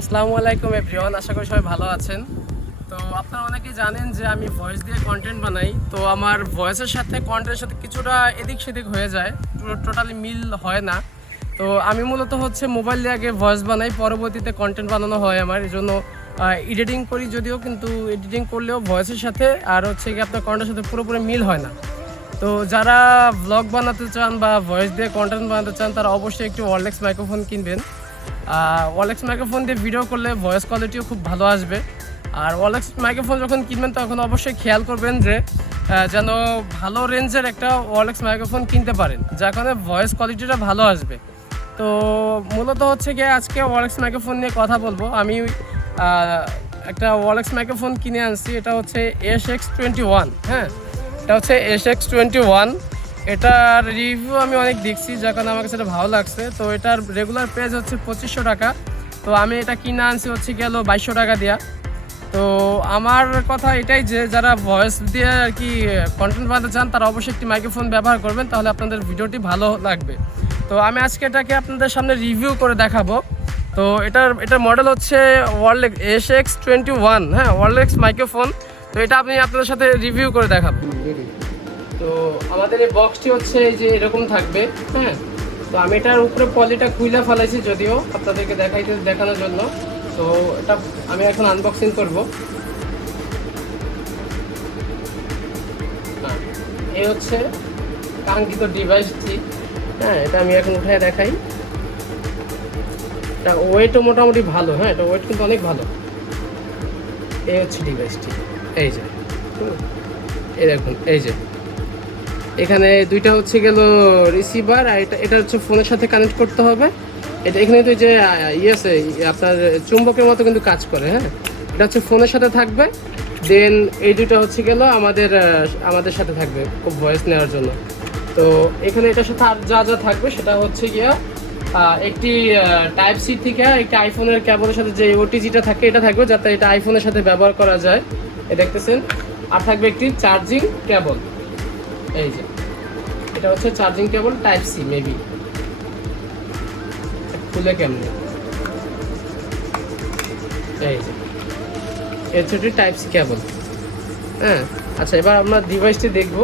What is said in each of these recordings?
আসসালামু আলাইকুম এভরিওয়ান, আশা করি সবাই ভালো আছেন। তো আপনারা অনেকেই জানেন যে আমি ভয়েস দিয়ে কন্টেন্ট বানাই। তো আমার ভয়েসের সাথে কন্টেন্টের সাথে কিছুটা এদিক সেদিক হয়ে যায়, টোটালি মিল হয় না। তো আমি মূলত হচ্ছে মোবাইল দিয়ে আগে ভয়েস বানাই, পরবর্তীতে কন্টেন্ট বানানো হয় আমার। এই জন্য এডিটিং করি যদিও, কিন্তু এডিটিং করলেও ভয়েসের সাথে আর হচ্ছে কি আপনার কন্টেন্টের সাথে পুরোপুরি মিল হয় না। তো যারা ব্লগ বানাতে চান বা ভয়েস দিয়ে কন্টেন্ট বানাতে চান তারা অবশ্যই একটু ওয়ারলেস মাইক্রোফোন কিনবেন। ওয়ারলেস মাইক্রোফোন দিয়ে ভিডিও করলে ভয়েস কোয়ালিটিও খুব ভালো আসবে। আর ওয়ারলেস মাইক্রোফোন যখন কিনবেন তখন অবশ্যই খেয়াল করবেন যে যেন ভালো রেঞ্জের একটা ওয়ারলেস মাইক্রোফোন কিনতে পারেন, যার কারণে ভয়েস কোয়ালিটিটা ভালো আসবে। তো মূলত হচ্ছে গিয়ে আজকে ওয়ারলেস মাইক্রোফোন নিয়ে কথা বলবো। আমি একটা ওয়ারলেস মাইক্রোফোন কিনে আনছি, এটা হচ্ছে SX21। হ্যাঁ, এটা হচ্ছে SX21। এটার রিভিউ আমি অনেক দেখছি, যার কারণে আমার কাছে এটা ভালো লাগছে। তো এটার রেগুলার প্রাইস হচ্ছে 2500 টাকা। তো আমি এটা কিনে আনছি হচ্ছে গেল 2200 টাকা দিয়া। তো আমার কথা এটাই যে যারা ভয়েস দিয়ে আর কি কন্টেন্ট বানাতে চান তারা অবশ্যই একটি মাইক্রোফোন ব্যবহার করবেন, তাহলে আপনাদের ভিডিওটি ভালো লাগবে। তো আমি আজকে এটাকে আপনাদের সামনে রিভিউ করে দেখাবো। তো এটার মডেল হচ্ছে ওয়ারলেস SX21। হ্যাঁ, ওয়ারলেস মাইক্রোফোন। তো এটা আমি আপনাদের সাথে রিভিউ করে দেখাবো। তো আমাদের এই বক্সটি হচ্ছে এই যে এরকম থাকবে। হ্যাঁ, তো আমি এটার উপরে পলিটা খুলে ফেলাইছি যদিও আপনাদেরকে দেখানোর জন্য। তো এটা আমি এখন আনবক্সিং করব। এই হচ্ছে কাঙ্ক্ষিত ডিভাইসটি। হ্যাঁ, এটা আমি এখন উঠে দেখাই। এটা ওয়েটও মোটামুটি ভালো। হ্যাঁ, এটা ওয়েট কিন্তু অনেক ভালো। এই হচ্ছে ডিভাইসটি। এই যে এই দেখুন, এই যে এখানে দুইটা হচ্ছে গেল রিসিভার, আর এটা হচ্ছে ফোনের সাথে কানেক্ট করতে হবে। এটা এখানে তো যে আছে আপনার চুম্বকের মতো কিন্তু কাজ করে। হ্যাঁ, এটা হচ্ছে ফোনের সাথে থাকবে। দেন এই দুটো হচ্ছে গেল আমাদের সাথে থাকবে ভয়েস নেওয়ার জন্য। তো এখানে এটার সাথে আর যা যা থাকবে সেটা হচ্ছে গিয়া একটি টাইপ সি থেকে একটি আইফোনের কেবলের সাথে যে ওটিজিটা থাকে এটা থাকবে, যাতে এটা আইফোনের সাথে ব্যবহার করা যায়। এ দেখতেছেন। আর থাকবে একটি চার্জিং কেবল। এই যে এটা হচ্ছে charging cable type C. Maybe খুলে কেমনে, এই যে হচ্ছে টাইপ সি কেবল। হ্যাঁ, আচ্ছা, এবার আমরা ডিভাইসটি দেখবো।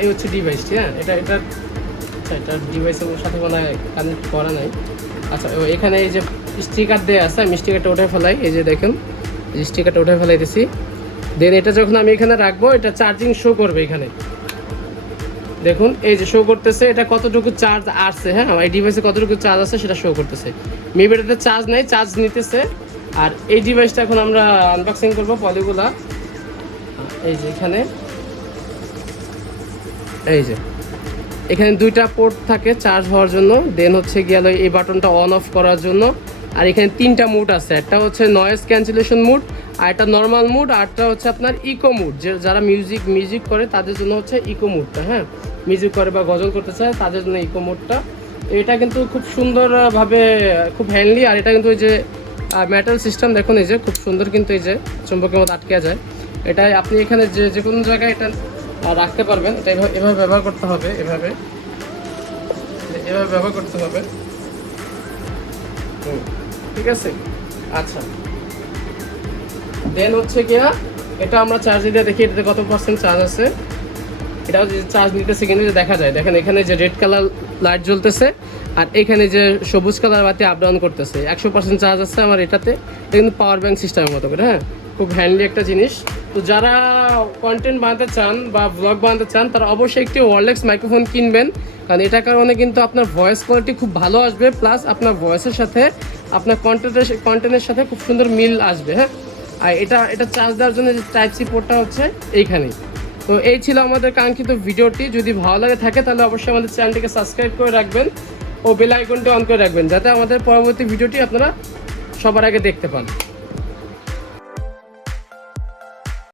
এই হচ্ছে ডিভাইসটি। হ্যাঁ, এটা ডিভাইসের সাথে কোনো কানেক্ট করা নাই। আচ্ছা, এখানে এই যে স্টিকার দেওয়া আছে, আমি স্টিকারটা উঠে ফেলাই। এই যে দেখুন, এই স্টিকারটা উঠে ফেলাইতেছি। দেন এটা যখন আমি এখানে রাখবো, এটা চার্জিং শো করবে। এখানে দেখুন, এই যে শো করতেছে এটা কতটুকু চার্জ আসছে। হ্যাঁ, এই ডিভাইসে কতটুকু চার্জ আছে সেটা শো করতেছে। মেবি এটাতে চার্জ নেই, চার্জ নিতেছে। আর এই ডিভাইসটা এখন আমরা আনবক্সিং করবো পলিগুলা। এই যে এখানে দুইটা পোর্ট থাকে চার্জ হওয়ার জন্য। দেন হচ্ছে গিয়ে এই বাটনটা অন অফ করার জন্য। আর এখানে তিনটা মুড আছে। একটা হচ্ছে নয়েজ ক্যান্সেলেশন মুড, আর একটা নর্মাল মুড, আর একটা হচ্ছে আপনার ইকো মুড। যারা মিউজিক করে তাদের জন্য হচ্ছে ইকো মুডটা। হ্যাঁ, মিউজিক করে বা গজল করতে চায় তাদের জন্য ইকো মুডটা। এটা কিন্তু খুব সুন্দরভাবে, খুব হ্যান্ডলি। আর এটা কিন্তু এই যে মেটাল সিস্টেম দেখুন, এই যে খুব সুন্দর কিন্তু এই যে চুম্বকের মতো আটকে যায়। এটাই আপনি এখানে যে কোনো জায়গায় এটা রাখতে পারবেন। এটা এভাবে ব্যবহার করতে হবে, এভাবে ব্যবহার করতে হবে। ঠিক আছে। আচ্ছা, দেন হচ্ছে গিয়া এটা আমরা চার্জ দিয়ে দেখি এটাতে কত পার্সেন্ট চার্জ আছে। এটাও যে চার্জ নিতেছে কিন্তু দেখা যায়। দেখেন এখানে যে রেড কালার লাইট জ্বলতেছে, আর এখানে যে সবুজ কালার বাতি আপ ডাউন করতেছে। 100% চার্জ আছে আমার এটাতে। এটা কিন্তু পাওয়ার ব্যাংক সিস্টেমের মতো করে। হ্যাঁ, খুব হ্যান্ডলি একটা জিনিস। তো যারা কন্টেন্ট বানাতে চান বা ব্লগ বানাতে চান তারা অবশ্যই একটি ওয়ারলেস মাইক্রোফোন কিনবেন, কারণ এটার কারণে কিন্তু আপনার ভয়েস কোয়ালিটি খুব ভালো আসবে, প্লাস আপনার ভয়েসের সাথে আপনার কন্টেন্টের সাথে খুব সুন্দর মিল আসবে। হ্যাঁ, আর এটা চার্জ দেওয়ার জন্য যে টাইপ সি পোর্টটা হচ্ছে এইখানেই। তো এই ছিল আমাদের কাঙ্ক্ষিত ভিডিওটি। যদি ভালো লাগে থাকে তাহলে অবশ্যই আমাদের চ্যানেলটিকে সাবস্ক্রাইব করে রাখবেন ও বেল আইকনটি অন করে রাখবেন, যাতে আমাদের পরবর্তী ভিডিওটি আপনারা সবার আগে দেখতে পান।